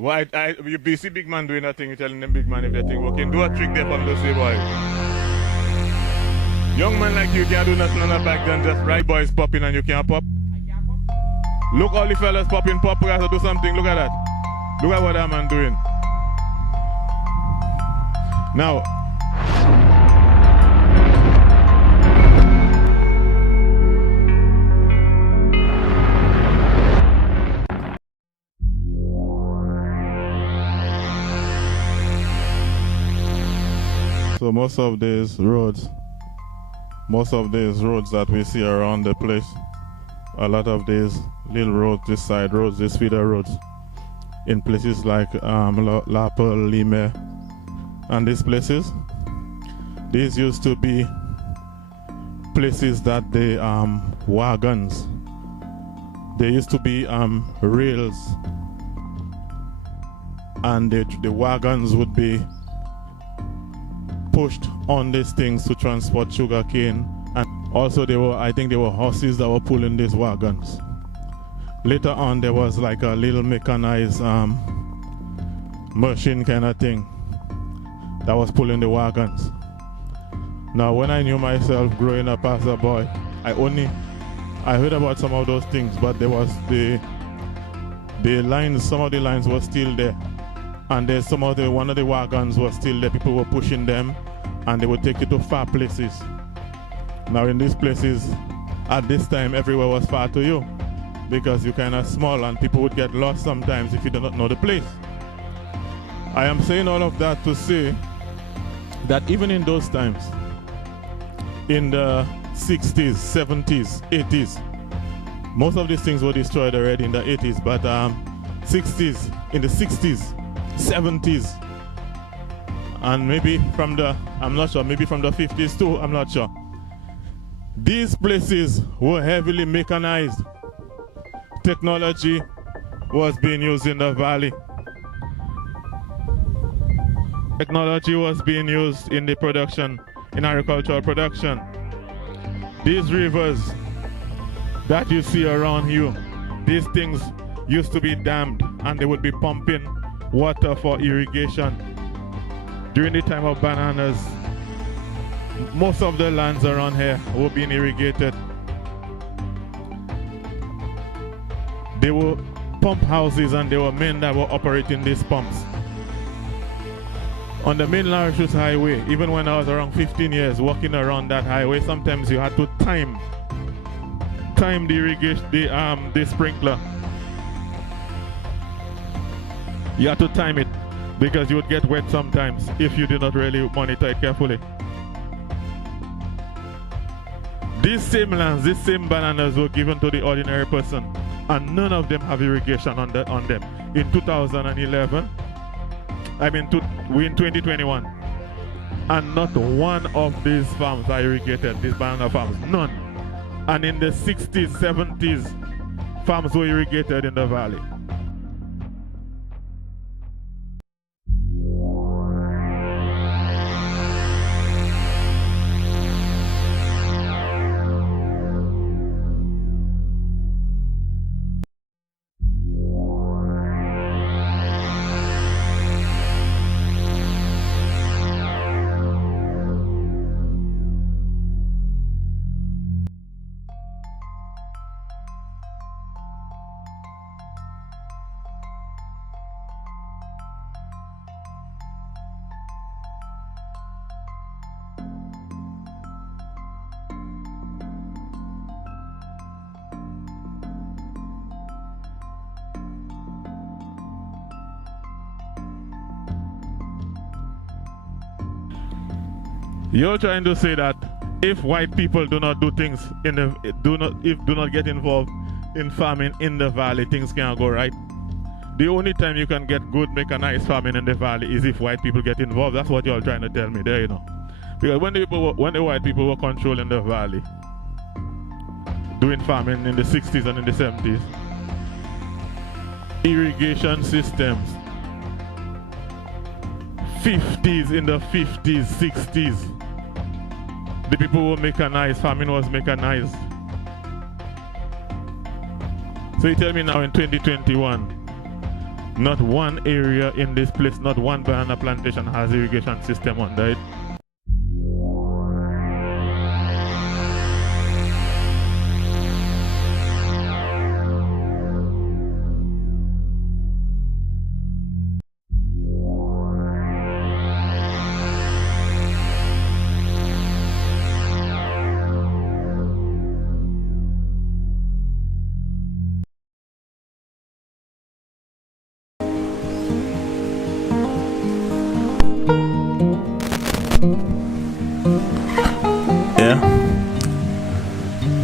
Why? You see big man doing a thing, you telling them big man if they think, okay, do a trick there for them to say, boy. Young man like you can't do nothing on the back then, just right boys popping and you can't pop. Look all the fellas popping, pop, we have to do something, look at that. Look at what that man doing. Now, so most of these roads that we see around the place, a lot of these little roads, these side roads, these feeder roads, in places like La Pearl, Lime, and these places, these used to be places that the wagons, there used to be rails, and the wagons would be pushed on these things to transport sugar cane, and also I think there were horses that were pulling these wagons. Later on there was like a little mechanized machine kind of thing that was pulling the wagons. Now when I knew myself growing up as a boy, I heard about some of those things, but there was the lines, some of the lines were still there. And there's one of the wagons was still there. People were pushing them and they would take you to far places. Now in these places, at this time, everywhere was far to you because you're kind of small and people would get lost sometimes if you do not know the place. I am saying all of that to say that even in those times, in the 60s, 70s, 80s, most of these things were destroyed already in the 80s, but in the 60s, 70s, and maybe from the, I'm not sure, maybe from the 50s too, I'm not sure. These places were heavily mechanized. Technology was being used in the valley. Technology was being used in the production, in agricultural production. These rivers that you see around you, these things used to be dammed and they would be pumping water for irrigation. During the time of bananas, most of the lands around here were being irrigated. There were pump houses and there were men that were operating these pumps. On the main Laurentius Highway, even when I was around 15 years walking around that highway, sometimes you had to time the irrigation, the sprinkler. You had to time it because you would get wet sometimes if you did not really monitor it carefully. These same lands, these same bananas were given to the ordinary person, and none of them have irrigation on them. In 2011, we're in 2021, and not one of these farms are irrigated, these banana farms, none. And in the 60s, 70s, farms were irrigated in the valley. You're trying to say that if white people do not do things do not get involved in farming in the valley, things can't go right. The only time you can get good mechanized farming in the valley is if white people get involved. That's what you're trying to tell me there, you know. Because when the white people were controlling the valley, doing farming in the 60s and in the 70s, irrigation systems, 50s, in the 50s, 60s, the people were mechanized, farming was mechanized. So you tell me now in 2021, Not one area in this place, not one banana plantation has irrigation system under it.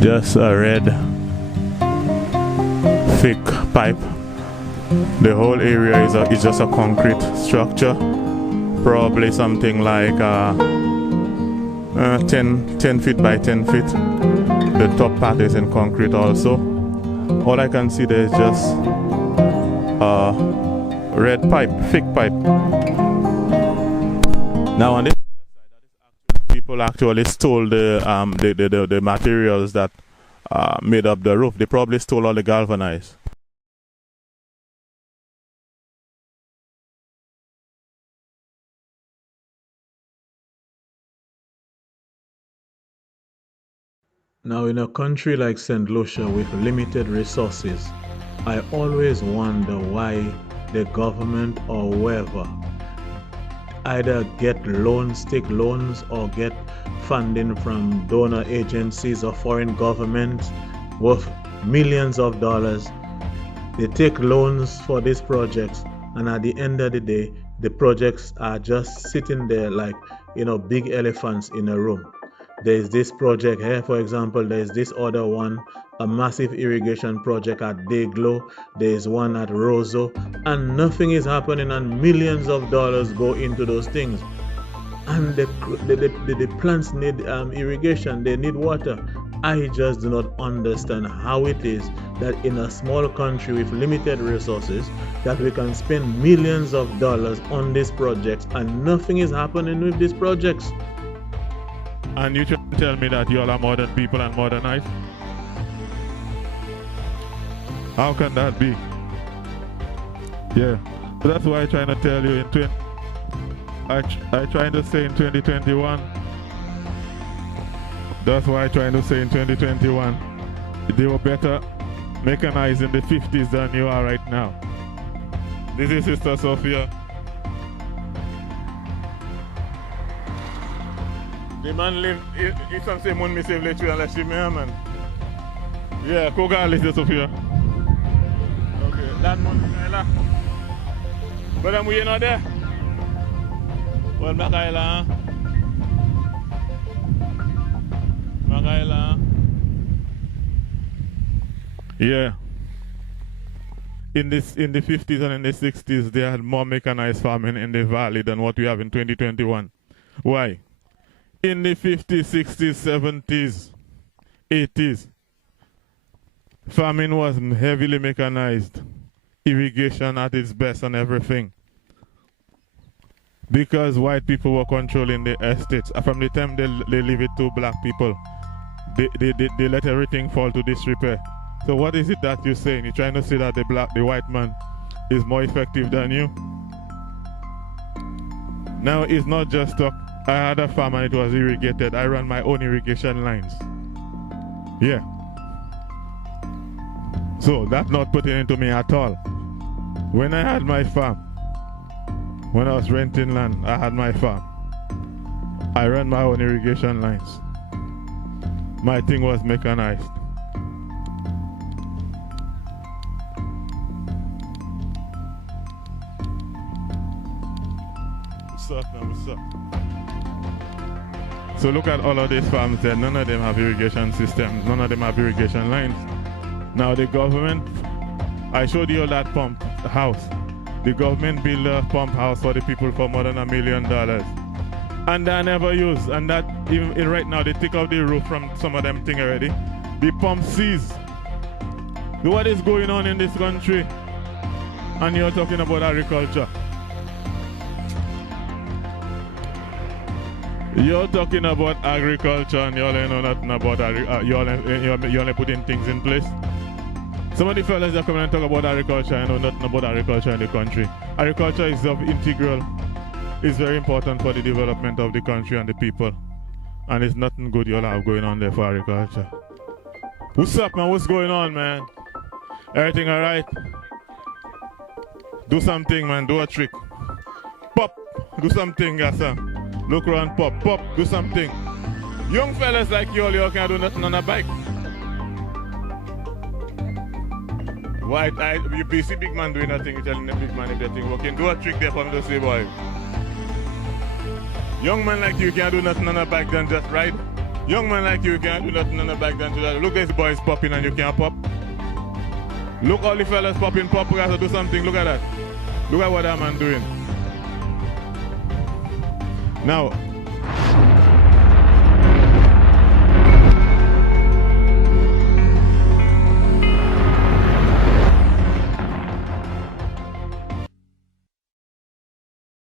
Just a red thick pipe. The whole area is just a concrete structure, probably something like 10 feet by 10 feet. The top part is in concrete also. All I can see there is just a red pipe, thick pipe. Now on this people actually stole the materials that made up the roof. They probably stole all the galvanized. Now, in a country like St. Lucia with limited resources, I always wonder why the government or whoever either get loans, take loans, or get funding from donor agencies or foreign governments worth millions of dollars. They take loans for these projects, and at the end of the day, the projects are just sitting there like, big elephants in a room. There's this project here, for example, there's this other one, a massive irrigation project at Dayglow, there's one at Roseau, and nothing is happening, and millions of dollars go into those things. And the plants need irrigation, they need water. I just do not understand how it is that in a small country with limited resources that we can spend millions of dollars on these projects and nothing is happening with these projects. And you try to tell me that you all are modern people and modernized? How can that be? Yeah, so that's why I'm trying to tell you I trying to say in 2021. That's why I'm trying to say in 2021. They were better mechanized in the 50s than you are right now. This is Sister Sophia. The man live, it's some same one me save later unless she man. Yeah, Koga listen Sophia. Okay, that one, but I'm not there. Well, Makaila. Yeah. In the 50s and in the 60s, they had more mechanized farming in the valley than what we have in 2021. Why? In the 50s, 60s, 70s, 80s, farming was heavily mechanized, irrigation at its best and everything. Because white people were controlling the estates. From the time they leave it to black people, they let everything fall to disrepair. So what is it that you're saying? You're trying to say that the white man is more effective than you? Now it's not just talk. I had a farm and it was irrigated. I ran my own irrigation lines. Yeah. So that's not putting into me at all. When I had my farm, when I was renting land, I had my farm. I ran my own irrigation lines. My thing was mechanized. What's up, man? What's up? So look at all of these farms there. None of them have irrigation systems. None of them have irrigation lines. Now the government, I showed you that pump house. The government built a pump house for the people for more than $1 million. And they never use. And that, even right now, they take out the roof from some of them thing already. The pump seized. What is going on in this country? And you're talking about agriculture. You're talking about agriculture and you all know nothing about you're only putting things in place. Some of the fellas that come and talk about agriculture, I know nothing about agriculture in the country. Agriculture is is very important for the development of the country and the people. And it's nothing good you'll have going on there for agriculture. What's up, man? What's going on, man? Everything alright? Do something, man. Do a trick. Pop. Do something, yes, sir. Look around, pop. Pop. Do something. Young fellas like you can't do nothing on a bike. Why? You see big man doing nothing, you telling the big man if that thing working. Do a trick there for me to say, boy. Young man like you can't do nothing on a bike than just ride. Young man like you can't do nothing on a bike than just look at these boys popping and you can't pop. Look all the fellas popping, pop, we have to do something. Look at that. Look at what that man doing. Now,